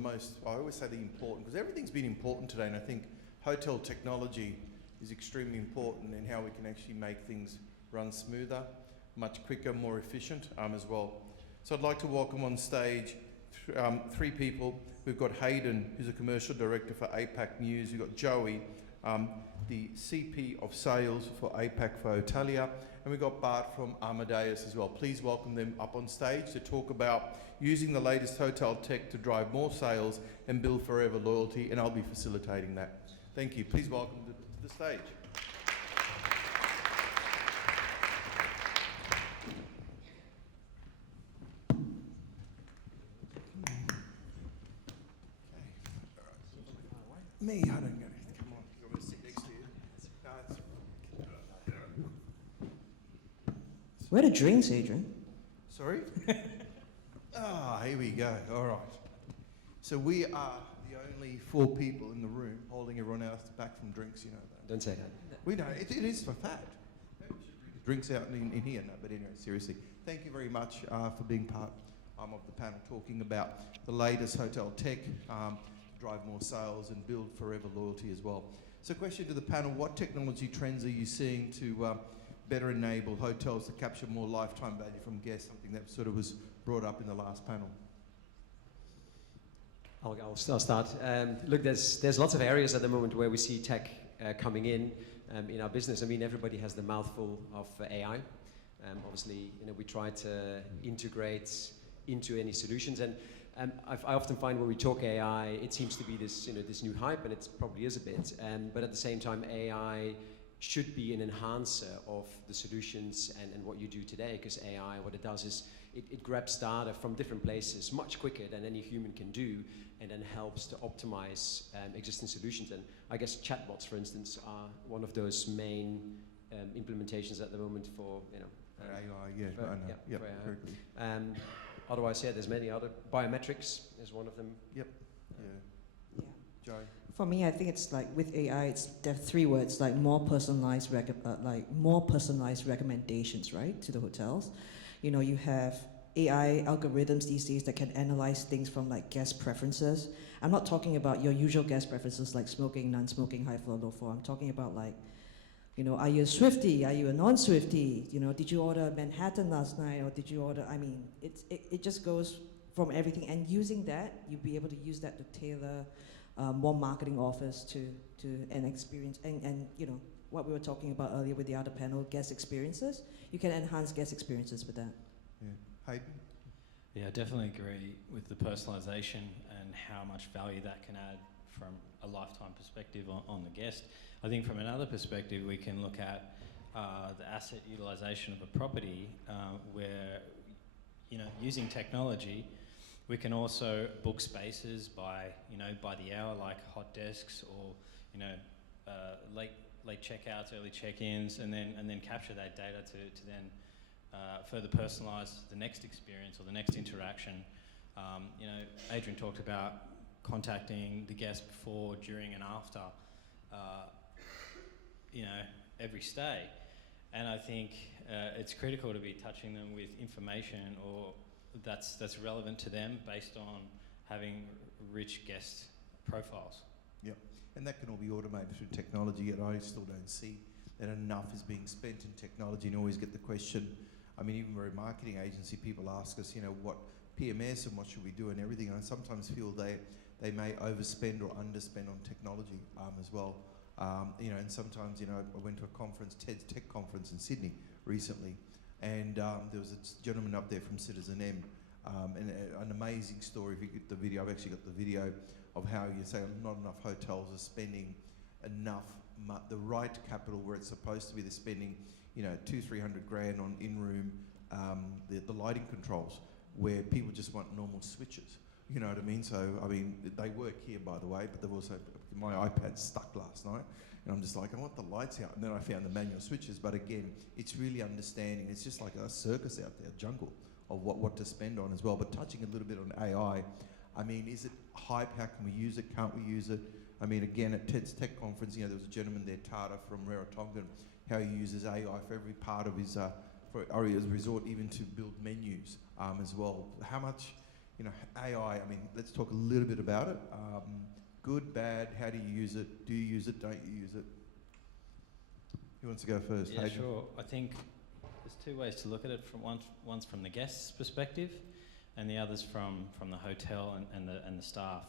most, I always say the important, because everything's been important today, and I think hotel technology is extremely important in how we can actually make things run smoother, much quicker, more efficient as well. So I'd like to welcome on stage three people. We've got Hayden, who's a commercial director for APAC Mews. We've got Joey, the CP of sales for APAC for Otelier, and we've got Bert from Amadeus as well. Please welcome them up on stage to talk about using the latest hotel tech to drive more sales and build forever loyalty, and I'll be facilitating that. Thank you. Please welcome to the stage. Me, I don't get it. Come on, you want me to sit next to you? No, Where are the drinks, Adrian? Sorry? Here we go. All right. So we are the only 4 people in the room holding everyone else back from drinks, you know that. Don't say that. We know, it is for fact. Maybe we should bring the drinks out in here, no, but anyway, seriously. Thank you very much for being part of the panel talking about the latest hotel tech, drive more sales and build forever loyalty as well. So question to the panel, what technology trends are you seeing to better enable hotels to capture more lifetime value from guests, something that sort of was brought up in the last panel? I'll start. Look, there's lots of areas at the moment where we see tech coming in our business. I mean, everybody has the mouthful of AI. Obviously, we try to integrate into any solutions, and I often find when we talk AI, it seems to be this, this new hype, and it probably is a bit. But at the same time, AI should be an enhancer of the solutions and what you do today, because AI, what it does is it grabs data from different places much quicker than any human can do, and then helps to optimize existing solutions. And I guess chatbots, for instance, are one of those main implementations at the moment for, AI, yeah, I know. Yep, very good. Otherwise, there's many other. Biometrics is one of them. Yep. Yeah. Joe? For me, I think it's like with AI, there are 3 words, like more personalized recommendations, right, to the hotels. You have AI algorithms these days that can analyze things from like guest preferences. I'm not talking about your usual guest preferences like smoking, non-smoking, high flow, low flow. I'm talking about like, are you a Swiftie? Are you a non-Swiftie? Did you order Manhattan last night, or did you order? I mean, it just goes from everything. And using that, you'll be able to use that to tailor more marketing offers to an experience. And what we were talking about earlier with the other panel, guest experiences. You can enhance guest experiences with that. Yeah, Hayden? Yeah, I definitely agree with the personalisation and how much value that can add from a lifetime perspective on the guest. I think from another perspective, we can look at the asset utilisation of a property where, using technology, we can also book spaces by the hour, like hot desks or, late checkouts, early check-ins, and then capture that data to then further personalise the next experience or the next interaction. Adrian talked about contacting the guest before, during, and after, every stay. And I think it's critical to be touching them with information or that's relevant to them based on having rich guest profiles. Yep, and that can all be automated through technology, yet I still don't see that enough is being spent in technology. And always get the question, I mean, even we're a marketing agency, people ask us, what PMS and what should we do and everything, and I sometimes feel they may overspend or underspend on technology as well. And sometimes, I went to a conference, TED's Tech Conference in Sydney recently, and there was a gentleman up there from Citizen M, and an amazing story. If you get the video, I've actually got the video of how you say not enough hotels are spending enough, the right capital where it's supposed to be. They're spending, $200-300 grand on in-room, the lighting controls, where people just want normal switches. You know what I mean? So, I mean, they work here, by the way, but they've also, my iPad's stuck last night, and I'm just like, I want the lights out. And then I found the manual switches, but again, it's really understanding. It's just like a circus out there, a jungle of what to spend on as well. But touching a little bit on AI, I mean, is it hype? How can we use it? Can't we use it? I mean, again, at TED's Tech Conference, there was a gentleman there, Tata from Rarotonga, how he uses AI for every part of his resort, even to build menus as well. How much, you know, AI, I mean, let's talk a little bit about it. Good, bad, how do you use it? Do you use it? Don't you use it? Who wants to go first? Yeah, Hayden? sure. I think there's two ways to look at it. One's from the guest's perspective, and the other's from the hotel and the staff.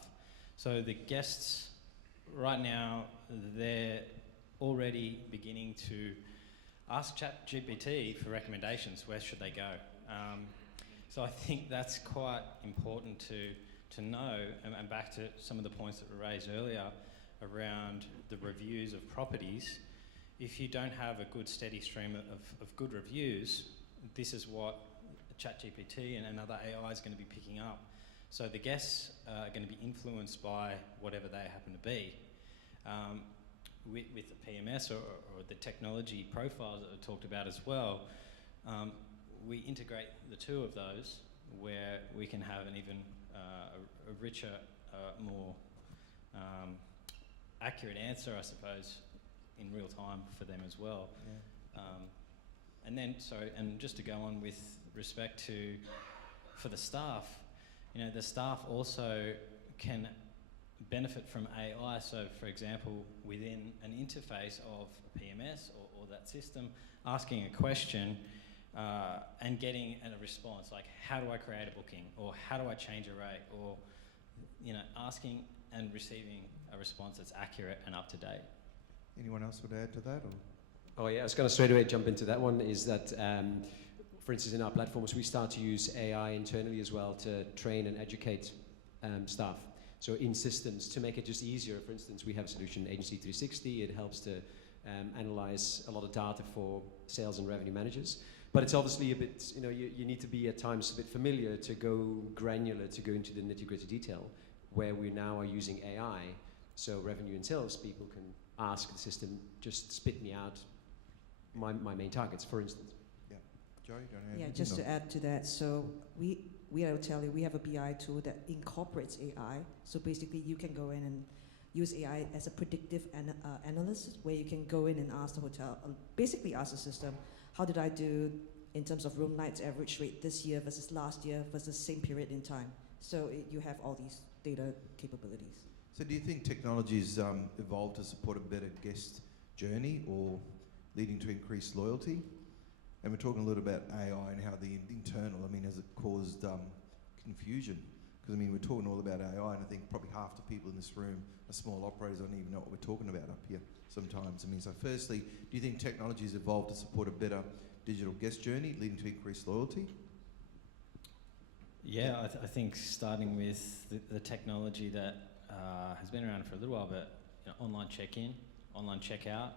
So the guests, right now, they're already beginning to ask ChatGPT for recommendations. Where should they go? So I think that's quite important to know, and back to some of the points that were raised earlier around the reviews of properties. If you don't have a good steady stream of good reviews, this is what ChatGPT and other AI is going to be picking up. So the guests are going to be influenced by whatever they happen to be. With the PMS or the technology profiles that are talked about as well, we integrate the two of those where we can have an even a richer, more accurate answer, I suppose, in real time for them as well. Yeah. And just to go on with respect to, for the staff, you know, the staff also can benefit from AI. So, for example, within an interface of PMS or that system, asking a question and getting a response, like how do I create a booking, or how do I change a rate, or, you know, asking and receiving a response that's accurate and up to date. Anyone else would add to that? Or? Oh yeah, I was going to straight away jump into that one, is that, for instance, in our platforms, we start to use AI internally as well to train and educate staff. So in systems, to make it just easier, for instance, we have a solution, Agency 360. It helps to analyze a lot of data for sales and revenue managers. But it's obviously a bit, you know, you need to be at times a bit familiar to go granular, to go into the nitty-gritty detail, where we now are using AI. So revenue and sales people can ask the system, just spit me out my main targets, for instance. Yeah. Joe, you don't have Yeah, anything, just or? to add to that, so we at Otelier, we have a BI tool that incorporates AI. So basically you can go in and use AI as a predictive analyst, where you can go in and ask the hotel, basically ask the system, how did I do in terms of room nights average rate this year versus last year versus same period in time? So you have all these data capabilities. So do you think technology's evolved to support a better guest journey or leading to increased loyalty? And we're talking a little about AI and how the internal, I mean, has it caused confusion? Because, I mean, we're talking all about AI, and I think probably half the people in this room are small operators, don't even know what we're talking about up here sometimes. I mean, so firstly, do you think technology has evolved to support a better digital guest journey, leading to increased loyalty? Yeah, I think starting with the technology that has been around for a little while, but you know, online check-in, online check-out,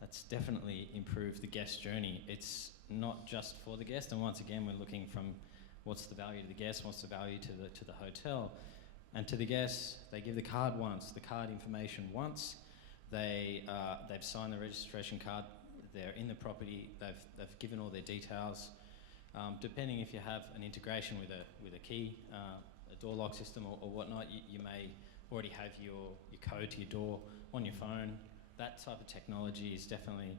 that's definitely improved the guest journey. It's not just for the guest, and once again, we're looking from what's the value to the guest, what's the value to the hotel, and to the guests, they give the card once, the card information once, they've signed the registration card, they're in the property, they've given all their details. Depending if you have an integration with a key, a door lock system or whatnot, you may already have your code to your door on your phone. That type of technology has definitely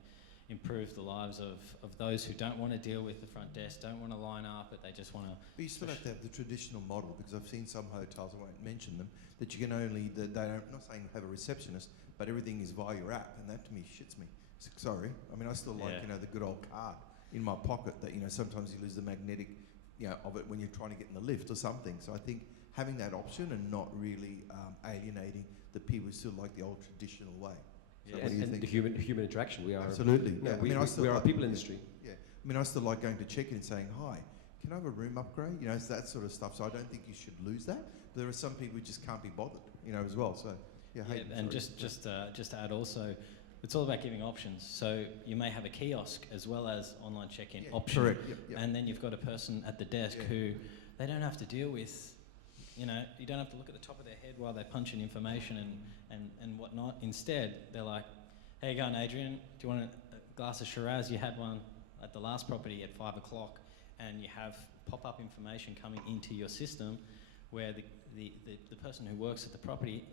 improved the lives of those who don't want to deal with the front desk, don't want to line up, but they just want to... But you still have to have the traditional model, because I've seen some hotels, I won't mention them, that you can only, they don't, I'm not saying have a receptionist, but everything is via your app, and that to me shits me. Sorry, I mean, I still like, you know, the good old card in my pocket that, you know, sometimes you lose the magnetic, you know, of it when you're trying to get in the lift or something. So I think having that option and not really alienating the people who still like the old traditional way. So what do you think? The human interaction. We are absolutely. Yeah, we are a people industry. Yeah, I mean, I still like going to check-in and saying, "Hi, can I have a room upgrade?" You know, it's that sort of stuff. So I don't think you should lose that. But there are some people who just can't be bothered, you know, as well. So yeah, Hayden, and just to add also, it's all about giving options. So you may have a kiosk as well as online check-in option. Correct. Yep. And then you've got a person at the desk who they don't have to deal with. You know, you don't have to look at the top of their head while they punch in information and whatnot. Instead, they're like, "How you going, Adrian? Do you want a glass of Shiraz? You had one at the last property at 5 o'clock," and you have pop-up information coming into your system where the person who works at the property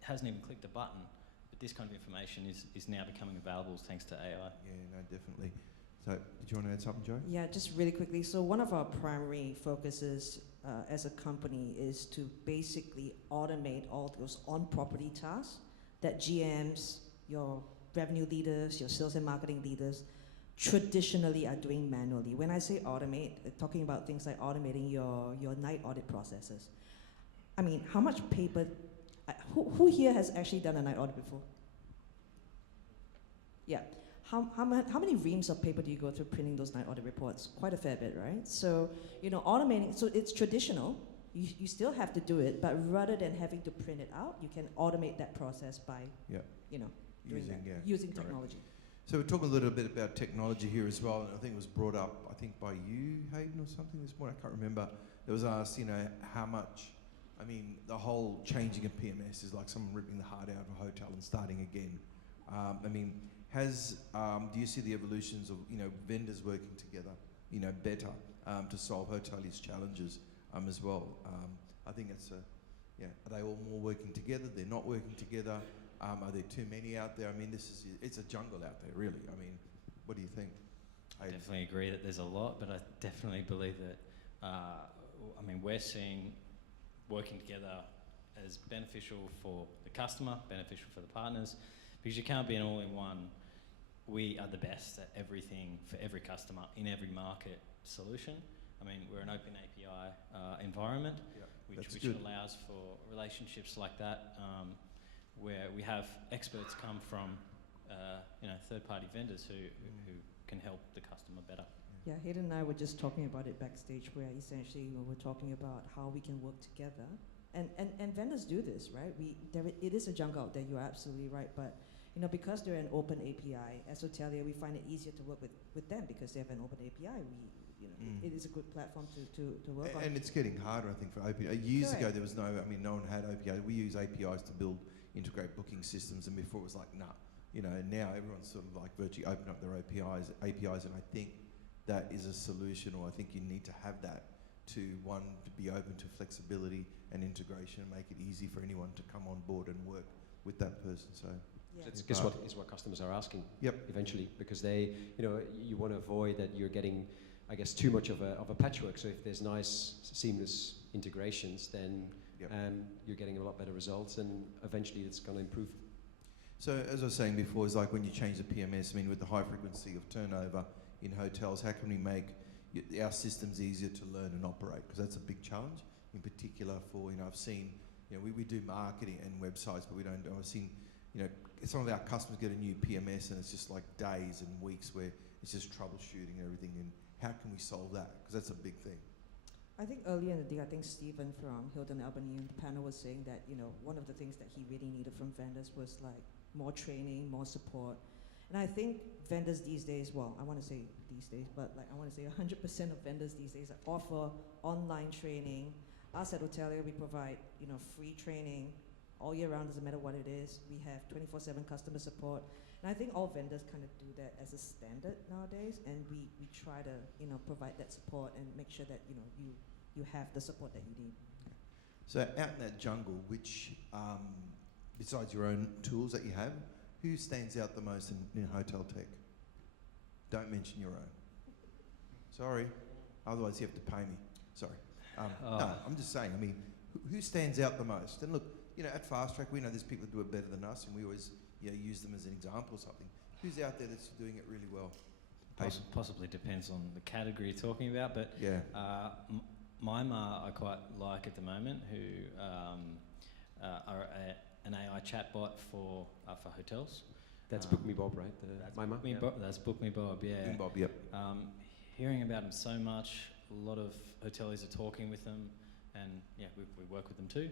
hasn't even clicked a button. But this kind of information is now becoming available thanks to AI. Yeah, no, definitely. So, did you want to add something, Joe? Yeah, just really quickly. So one of our primary focuses as a company is to basically automate all those on-property tasks that GMs, your revenue leaders, your sales and marketing leaders traditionally are doing manually. When I say automate, talking about things like automating your night audit processes. I mean, how much paper, who here has actually done a night audit before? Yeah. How many reams of paper do you go through printing those night audit reports? Quite a fair bit, right? So, automating, so it's traditional. You still have to do it, but rather than having to print it out, you can automate that process by, using technology. So we're talking a little bit about technology here as well, and I think it was brought up, I think by you, Hayden, or something this morning, I can't remember. It was asked, how much, the whole changing of PMS is like someone ripping the heart out of a hotel and starting again. Do you see the evolutions of, vendors working together, better to solve hoteliers' challenges as well? I think it's are they all more working together? They're not working together? Are there too many out there? It's a jungle out there, really. What do you think? I definitely agree that there's a lot, but I definitely believe that, we're seeing working together as beneficial for the customer, beneficial for the partners, because you can't be an all-in-one. We are the best at everything for every customer in every market solution. We're an open API environment, which allows for relationships like that, where we have experts come from, third-party vendors who can help the customer better. Yeah, Hayden and I were just talking about it backstage, where essentially we were talking about how we can work together. And vendors do this, right? It is a jungle out there, you're absolutely right, but because they're an open API, as Otelier, we find it easier to work with them because they have an open API. It is a good platform to work on. And it's getting harder, I think, for API. Years ago, there was no one had API. We use APIs to integrate booking systems, and before it was like, nah. Now everyone's sort of like virtually open up their APIs, and I think that is a solution, or I think you need to have that to be open to flexibility and integration and make it easy for anyone to come on board and work with that person. So. Yeah. It's what customers are asking. Yep. Eventually, because they, you want to avoid that you're getting, I guess, too much of a patchwork. So if there's nice, seamless integrations, then you're getting a lot better results, and eventually it's going to improve. So as I was saying before, it's like when you change the PMS. With the high frequency of turnover in hotels, how can we make our systems easier to learn and operate? Because that's a big challenge. In particular, for I've seen, we do marketing and websites, but we don't. I've seen. Some of our customers get a new PMS and it's just like days and weeks where it's just troubleshooting and everything. And how can we solve that? Because that's a big thing. I think earlier in the day, Stephen from Hilton Albany in the panel was saying that, one of the things that he really needed from vendors was like more training, more support. And I think vendors these days, well, I want to say these days, but I want to say 100% of vendors these days offer online training. Us at Otelier, we provide, free training all year round, doesn't matter what it is. We have 24/7 customer support. And I think all vendors kind of do that as a standard nowadays, and we try to, provide that support and make sure that, you have the support that you need. So out in that jungle, which, besides your own tools that you have, who stands out the most in hotel tech? Don't mention your own. Sorry, otherwise you have to pay me. Sorry. No, I'm just saying, who stands out the most? And look, at Fast Track, we know there's people that do it better than us, and we always use them as an example or something. Who's out there that's doing it really well? Possibly depends on the category you're talking about, but Myanmar I quite like at the moment, who are an AI chatbot for hotels. That's Book Me Bob, right? That's Book Me Bob, yeah. Book Me Bob, yep. Hearing about them so much, a lot of hoteliers are talking with them, and we work with them too.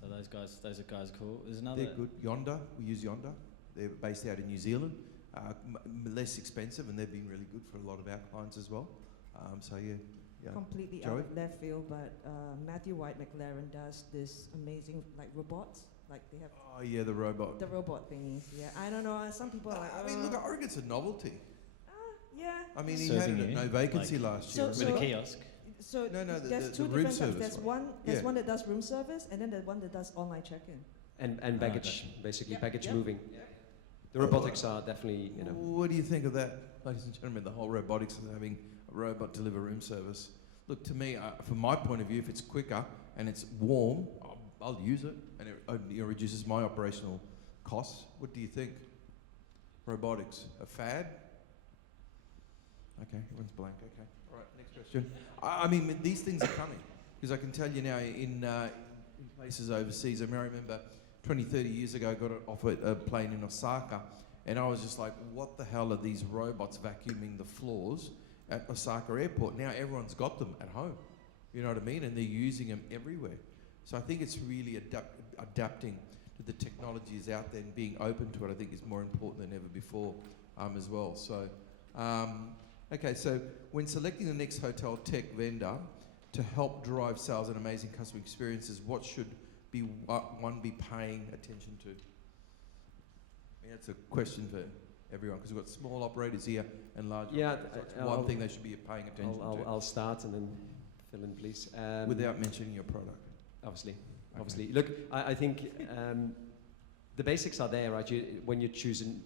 So those guys are cool. There's another. They're good. Yonder, we use Yonder. They're based out in New Zealand. Less expensive, and they've been really good for a lot of our clients as well. Completely Joey? out of left field, but Matthew White McLaren does this amazing robots. They have. Oh yeah, the robot. The robot thingies. Yeah, I don't know. Some people are like. look, I reckon it's a novelty. Yeah. He had it at no vacancy last year. With a kiosk. So there's two room different types. service There's one that does room service, and then the one that does online check-in. And baggage, basically baggage moving. The robotics are definitely, What do you think of that, ladies and gentlemen? The whole robotics of having a robot deliver room service. Look, to me, from my point of view, if it's quicker and it's warm, I'll use it, and it reduces my operational costs. What do you think? Robotics, a fad? Okay, everyone's blank. Okay, all right, next question. I mean, these things are coming, because I can tell you now in places overseas. I mean, I remember 20, 30 years ago, I got off a plane in Osaka, and I was just like, what the hell are these robots vacuuming the floors at Osaka airport? Now everyone's got them at home, you know what I mean? And they're using them everywhere. So I think it's really adapting to the technologies out there and being open to it, I think is more important than ever before as well. So, okay, so when selecting the next hotel tech vendor to help drive sales and amazing customer experiences, what should one be paying attention to? I mean, that's a question for everyone, because we've got small operators here and large operators. What's one thing they should be paying attention to? I'll start and then fill in, please. Without mentioning your product. Obviously. Okay. Obviously. Look, I think the basics are there, right? When you're choosing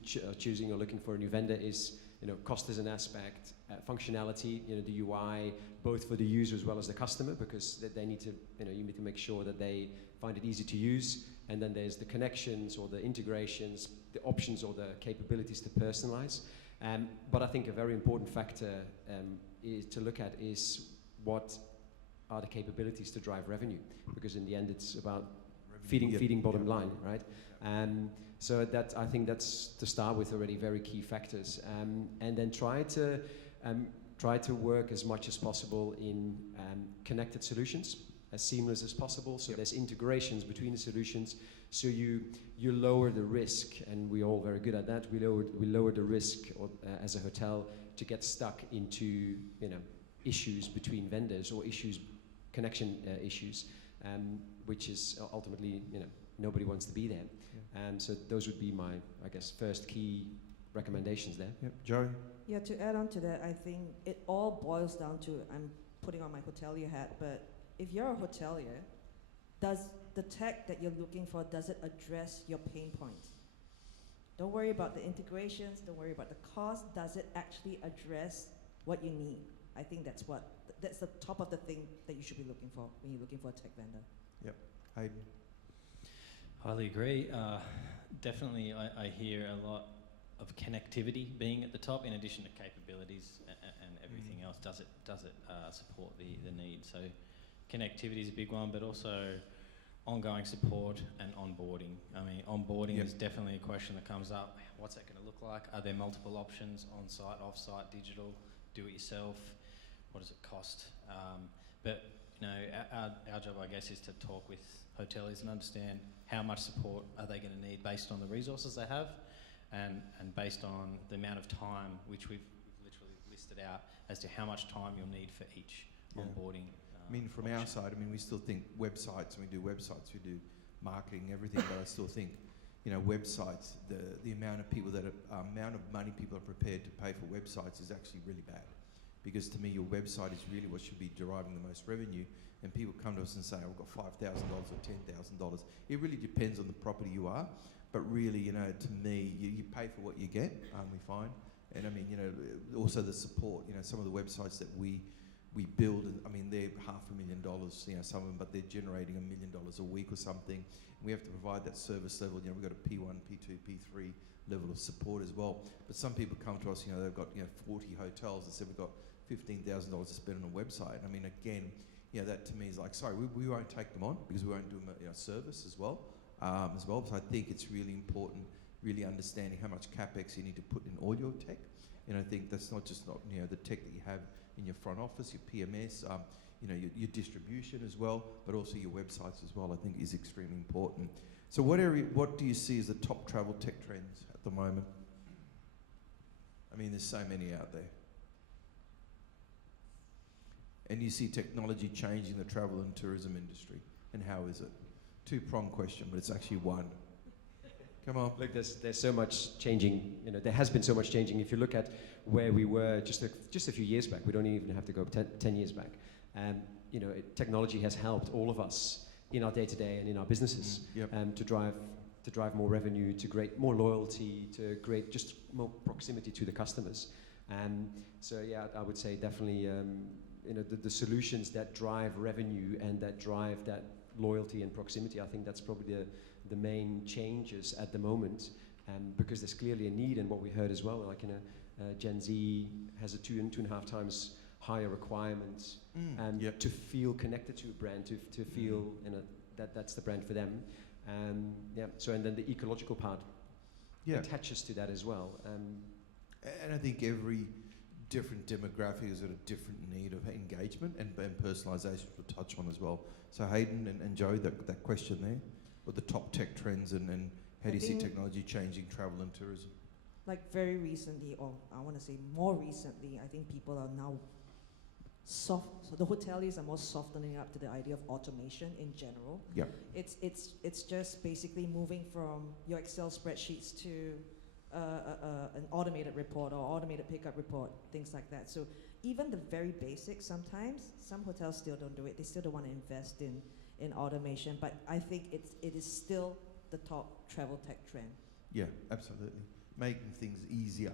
or looking for a new vendor, is, you know, cost is an aspect, functionality, you know, the UI, both for the user as well as the customer, because they need to, you know, you need to make sure that they find it easy to use. And then there's the connections or the integrations, the options or the capabilities to personalize. But I think a very important factor to look at is what are the capabilities to drive revenue, because in the end it's about feeding bottom line, right? So that, I think that's, to start with, already very key factors. And then try to work as much as possible in connected solutions, as seamless as possible. So there's integrations between the solutions, so you lower the risk, and we're all very good at that. We lower the risk as a hotel to get stuck into, you know, issues between vendors or connection issues, which is ultimately, you know, nobody wants to be there. So those would be my, I guess, first key recommendations there. Yep, Joe? Yeah, to add on to that, I think it all boils down to, I'm putting on my hotelier hat, but if you're a hotelier, does the tech that you're looking for, does it address your pain points? Don't worry about the integrations, don't worry about the cost. Does it actually address what you need? I think that's the top of the thing that you should be looking for when you're looking for a tech vendor. Yep. Hayden? Highly agree. Definitely, I hear a lot of connectivity being at the top, in addition to capabilities and everything else. Does it support the need? So connectivity is a big one, but also ongoing support and onboarding. I mean, onboarding is definitely a question that comes up. What's that going to look like? Are there multiple options, on-site, off-site, digital, do-it-yourself? What does it cost? But you know, our job, I guess, is to talk with hoteliers and understand how much support are they going to need based on the resources they have, and based on the amount of time, which we've literally listed out, as to how much time you'll need for each onboarding. I mean, from our side, I mean, we still think websites, and we do websites, we do marketing, everything, but I still think, you know, websites, the amount of people amount of money people are prepared to pay for websites is actually really bad. Because to me, your website is really what should be deriving the most revenue. And people come to us and say, I've got $5,000 or $10,000. It really depends on the property you are. But really, you know, to me, you pay for what you get, we find. And I mean, you know, also the support, you know, some of the websites that we build, I mean, they're $500,000, you know, some of them, but they're generating $1 million a week or something. We have to provide that service level. You know, we've got a P1, P2, P3 level of support as well. But some people come to us, you know, they've got, you know, 40 hotels and said we've got $15,000 to spend on a website. I mean, again, you know, that to me is like, sorry, we won't take them on, because we won't do them a, you know, service as well. So I think it's really important, really understanding how much capex you need to put in all your tech. And I think that's not just you know, the tech that you have in your front office, your PMS, you know, your distribution as well, but also your websites as well, I think is extremely important. So what do you see as the top travel tech trends at the moment? I mean, there's so many out there. And you see technology changing the travel and tourism industry. And how is it? Two-pronged question, but it's actually one. Come on. Look, there's so much changing. You know, there has been so much changing. If you look at where we were just a few years back, we don't even have to go 10 years back. You know, technology has helped all of us in our day-to-day and in our businesses to drive more revenue, to create more loyalty, to create just more proximity to the customers. So yeah, I would say definitely the solutions that drive revenue and that drive that loyalty and proximity. I think that's probably the main changes at the moment, because there's clearly a need, and what we heard as well, like Gen Z has a 2.5 times higher requirement to feel connected to a brand, to feel that's the brand for them. So and then the ecological part attaches to that as well. And I think every different demographic has got a different need of engagement and personalisation we'll touch on as well. So Hayden and Joe, that question there, what the top tech trends and how do you see technology changing travel and tourism? Like very recently, or I want to say more recently, I think people are now so the hoteliers are more softening up to the idea of automation in general. Yeah. It's just basically moving from your Excel spreadsheets to an automated report or automated pickup report, things like that. So even the very basics, sometimes some hotels still don't do it. They still don't want to invest in automation, but I think it is still the top travel tech trend. Yeah, absolutely. Making things easier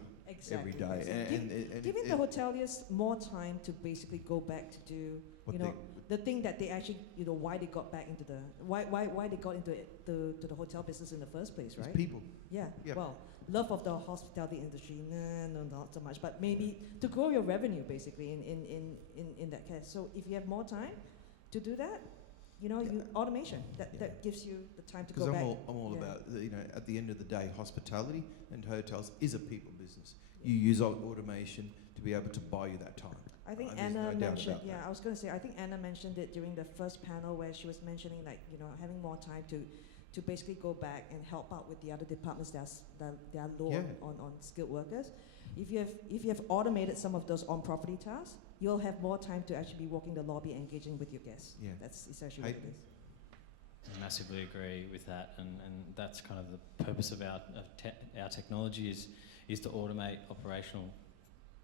every day. And giving the hoteliers more time to basically go back to do, the thing that they actually, why they got back into why they got into to the hotel business in the first place, right? It's people. Yeah. Yep. Well, love of the hospitality industry, no, not so much. But maybe to grow your revenue, basically, in that case. So if you have more time to do that, automation that gives you the time to go back. Because I'm all about at the end of the day, hospitality and hotels is a people business. You use automation to be able to buy you that time. I think Anna mentioned. Yeah, I was going to say. I think Anna mentioned it during the first panel where she was mentioning having more time to basically go back and help out with the other departments that are low on skilled workers. If you have automated some of those on-property tasks, you'll have more time to actually be walking the lobby, engaging with your guests. Yeah. That's essentially what it is. I massively agree with that, and that's kind of the purpose of our technology is to automate operational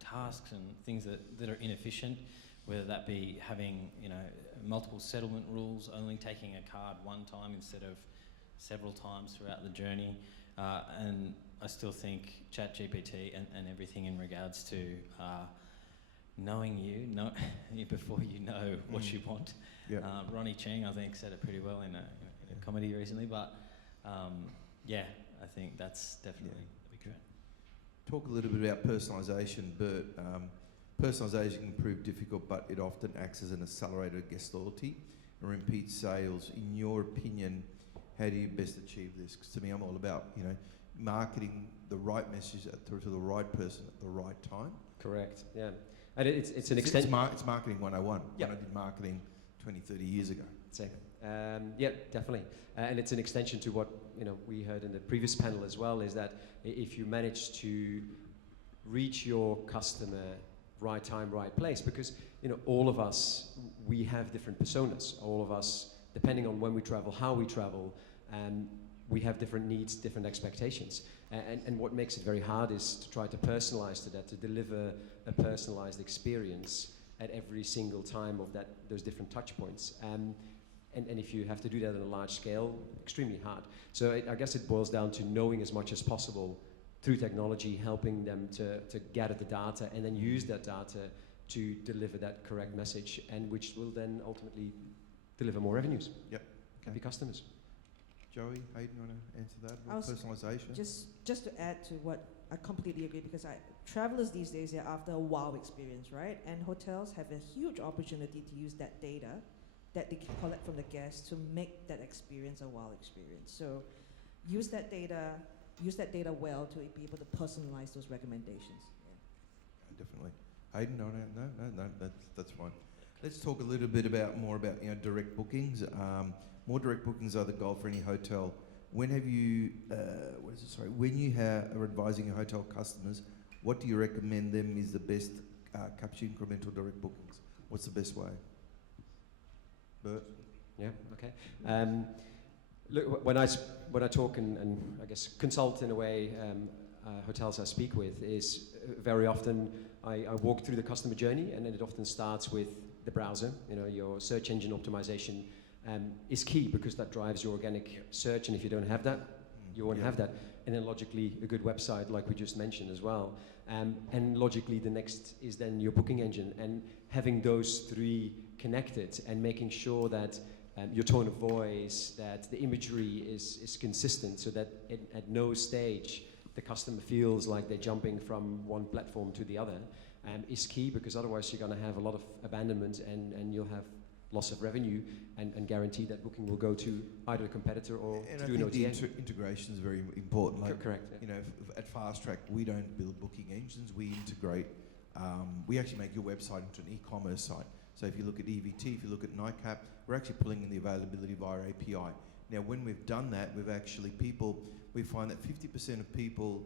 tasks and things that are inefficient, whether that be having multiple settlement rules, only taking a card one time instead of several times throughout the journey, and I still think ChatGPT and everything in regards to knowing you before you know what you want. Yeah. Ronnie Cheng, I think, said it pretty well in a comedy recently, but I think that's definitely a big trend. Talk a little bit about personalisation, Bert. Personalisation can prove difficult, but it often acts as an accelerator of guest loyalty and repeat sales. In your opinion, how do you best achieve this? Because to me, I'm all about marketing the right message through to the right person at the right time. Correct. Yeah, and it's an extension. It's marketing 101. Yep. When I did marketing 20, 30 years ago. Yeah, definitely. And it's an extension to what we heard in the previous panel as well, is that if you manage to reach your customer right time, right place, because all of us, we have different personas. All of us, depending on when we travel, how we travel, we have different needs, different expectations. And what makes it very hard is to try to personalize to that, to deliver a personalized experience at every single time of those different touch points. And if you have to do that on a large scale, extremely hard. So I guess it boils down to knowing as much as possible through technology, helping them to gather the data and then use that data to deliver that correct message, and which will then ultimately deliver more revenues. Yep. Happy customers. Joey, Hayden, you want to answer that? Personalisation? Just to add to what I completely agree, because travelers these days are after a wow experience, right? And hotels have a huge opportunity to use that data that they can collect from the guests to make that experience a wow experience. So use that data well to be able to personalize those recommendations. Yeah. Definitely. Hayden, no, that's fine. Let's talk a little bit more about direct bookings. More direct bookings are the goal for any hotel. When have you, when you are advising your hotel customers, what do you recommend them is the best capture incremental direct bookings? What's the best way? Bert? Yeah, okay. Look, when I talk and I guess consult in a way, hotels I speak with, is very often I walk through the customer journey, and then it often starts with the browser. Your search engine optimization is key, because that drives your organic search, and if you don't have that, you won't have that. and then logically a good website like we just mentioned as well. And logically the next is then your booking engine, and having those three connected and making sure that your tone of voice, that the imagery is consistent, so that at no stage the customer feels like they're jumping from one platform to the other, is key, because otherwise you're going to have a lot of abandonment and you'll have loss of revenue, and guarantee that booking will go to either a competitor or And to I do an think OTA. the integration is very important. Like, Correct. Yeah. you know, at Fast Track, we don't build booking engines. We integrate. We actually make your website into an e-commerce site. So if you look at EVT, if you look at Nightcap, we're actually pulling in the availability via API. Now, when we've done that, we find that 50% of people,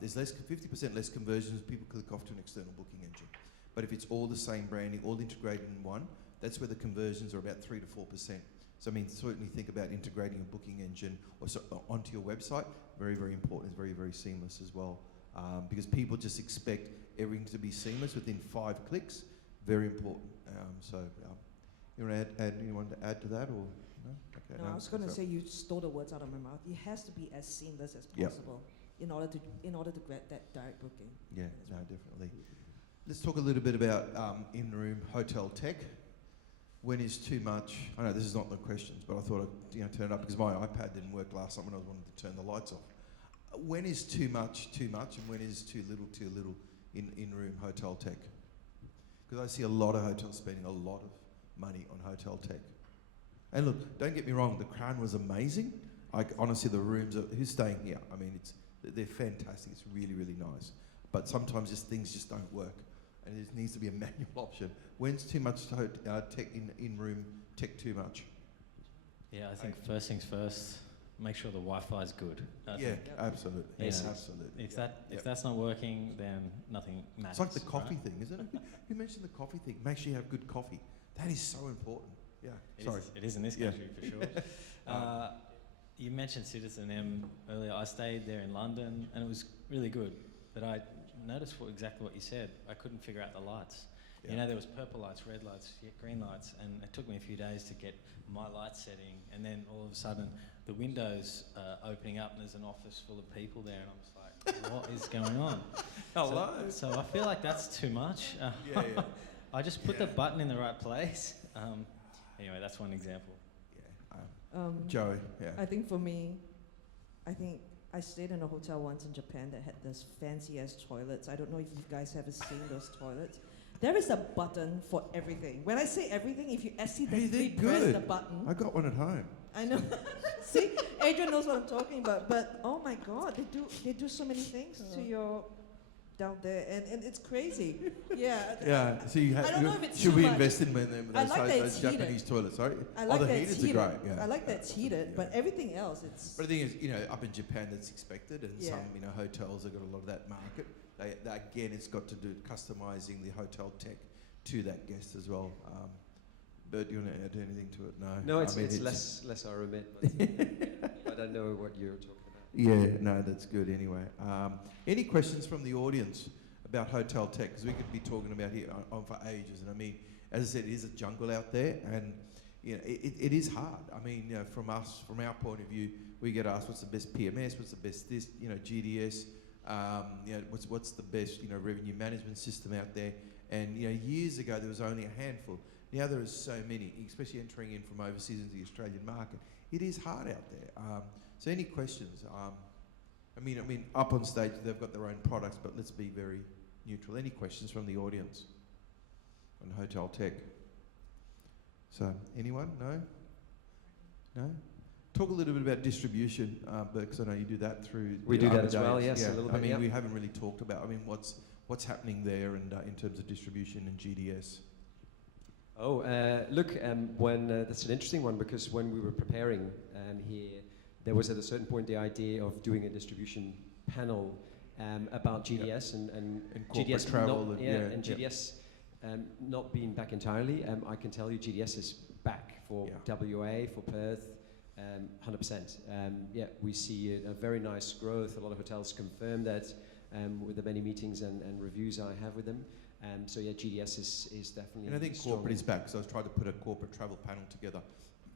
there's 50% less conversions. People click off to an external booking engine. But if it's all the same branding, all integrated in one, that's where the conversions are about 3 to 4%. So I mean, certainly think about integrating a booking engine onto your website. Very, very important. It's very, very seamless as well, because people just expect everything to be seamless within 5 clicks. Very important. You want to add anyone to add to that, or no? Okay, No, I was going to say, you stole the words out of my mouth. It has to be as seamless as possible in order to get that direct booking. Yeah, no, definitely. Let's talk a little bit about in-room hotel tech. When is too much? I know this is not the questions, but I thought I'd turn it up because my iPad didn't work last time when I wanted to turn the lights off. When is too much, and when is too little in-room hotel tech? Because I see a lot of hotels spending a lot of money on hotel tech. And look, don't get me wrong, the Crown was amazing. Honestly, the rooms, who's staying here? I mean, they're fantastic. It's really, really nice. But sometimes things just don't work, and there needs to be a manual option. When's too much tech in-room tech too much? Yeah, I think first things first, make sure the Wi-Fi is good. Absolutely. Yeah. Absolutely. If that's not working, then nothing matters. It's like the coffee right? thing, isn't it? You mentioned the coffee thing. Make sure you have good coffee. That is so important. Yeah. Sorry. It is in this country for sure. You mentioned Citizen M earlier. I stayed there in London, and it was really good. But I noticed exactly what you said. I couldn't figure out the lights. Yeah. You know, there was purple lights, red lights, green lights, and it took me a few days to get my light setting. And then all of a sudden, the windows opening up, and there's an office full of people there, and I'm just like, what is going on? Hello. So I feel like that's too much. Yeah. I just put the button in the right place. Anyway, that's one example. Yeah. Joey. Yeah. I think for me, I stayed in a hotel once in Japan that had this fancy ass toilets. I don't know if you guys have seen those toilets. There is a button for everything. When I say everything, if you accidentally press the button. I got one at home. I know. See, Adrian knows what I'm talking about. But oh my God, they do so many things to your down there, and it's crazy. Yeah. Yeah. So you have. I don't know if it's should too we much. invest in them? I like that Those it's heated. Japanese toilets. Sorry. I like the that heaters it's are heated. great. Yeah. I like that it's heated, but everything else, it's. But the thing is, up in Japan, that's expected, and Yeah. some, hotels have got a lot of that market. They again, it's got to do customizing the hotel tech to that guest as well. Bert, do you want to add anything to it? No. No, it's it's less our remit, but I don't know what you're talking about. Yeah, no, that's good anyway. Any questions from the audience about hotel tech? Because we could be talking about here on for ages. And I mean, as I said, it is a jungle out there, and it is hard. I mean, from our point of view, we get asked what's the best PMS, what's the best this, GDS, what's the best revenue management system out there. And years ago there was only a handful. Now there is so many, especially entering in from overseas into the Australian market. It is hard out there. So any questions? I mean, up on stage they've got their own products, but let's be very neutral. Any questions from the audience on hotel tech? So anyone? No? Talk a little bit about distribution, because I know you do that through. We do that as well, yes, a little bit. I mean, we haven't really talked about. I mean, what's happening there, and in terms of distribution and GDS. Oh, look, that's an interesting one, because when we were preparing here, there was at a certain point the idea of doing a distribution panel about GDS and corporate GDS travel and GDS not being back entirely. I can tell you GDS is back for WA, for Perth, 100%. We see a very nice growth. A lot of hotels confirm that with the many meetings and reviews I have with them. GDS is definitely. And I think strong. corporate is back, because I was trying to put a corporate travel panel together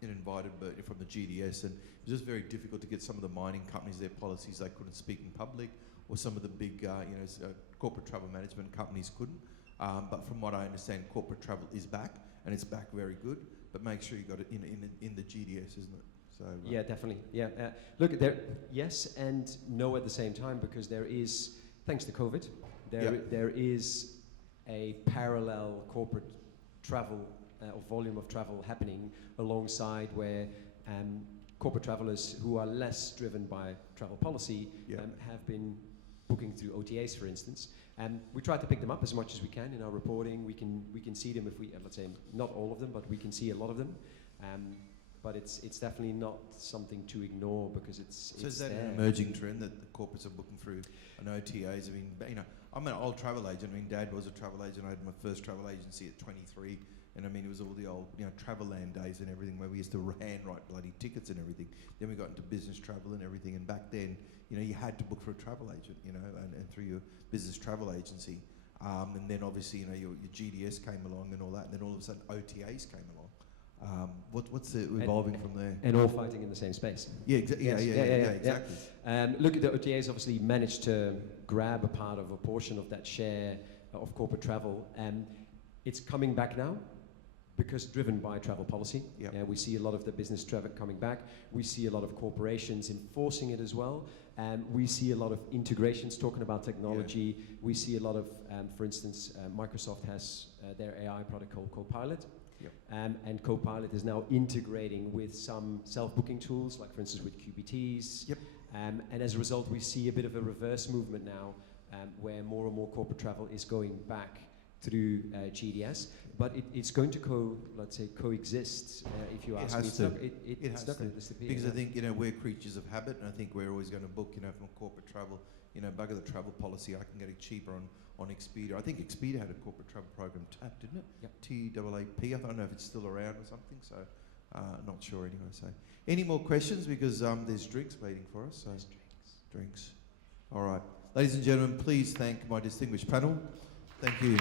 invited Bert from the GDS, and it was just very difficult to get some of the mining companies their policies. They couldn't speak in public, or some of the big corporate travel management companies couldn't. But from what I understand, corporate travel is back, and it's back very good. But make sure you got it in the GDS, isn't it? So yeah, definitely. Yeah, look, there, yes and no at the same time, because there is, thanks to COVID, there is a parallel corporate travel or volume of travel happening alongside where corporate travelers who are less driven by travel policy have been booking through OTAs, for instance. And we try to pick them up as much as we can in our reporting. We can see them if we, let's say, not all of them, but we can see a lot of them. But it's definitely not something to ignore, because it's So is that there. an emerging trend that the corporates are booking through an OTAs? I mean, I'm an old travel agent. I mean, Dad was a travel agent. I had my first travel agency at 23. And I mean, it was all the old, Travelland days and everything, where we used to handwrite bloody tickets and everything. Then we got into business travel and everything. And back then, you had to book for a travel agent, and through your business travel agency. And then obviously, your GDS came along and all that. And then all of a sudden, OTAs came along. What's the evolving from there? And all fighting in the same space. Yeah, exactly. Look, at the OTAs obviously managed to grab a part of a portion of that share of corporate travel. It's coming back now, because driven by travel policy. Yep. We see a lot of the business travel coming back. We see a lot of corporations enforcing it as well. We see a lot of integrations talking about technology. Yeah. We see a lot of, for instance, Microsoft has their AI product called Copilot. Yep. And Copilot is now integrating with some self-booking tools, like for instance with QBTs. Yep. And as a result, we see a bit of a reverse movement now, where more and more corporate travel is going back through GDS, but it's going to coexist. If you ask me, it's not going to disappear. Because I think we're creatures of habit, and I think we're always going to book from corporate travel. Bugger the travel policy. I can get it cheaper on Expedia. I think Expedia had a corporate travel program tapped, didn't it? Yep. TAAP. I don't know if it's still around or something. So not sure anyway. So any more questions? Because there's drinks waiting for us. So drinks. All right, ladies and gentlemen, please thank my distinguished panel. Thank you.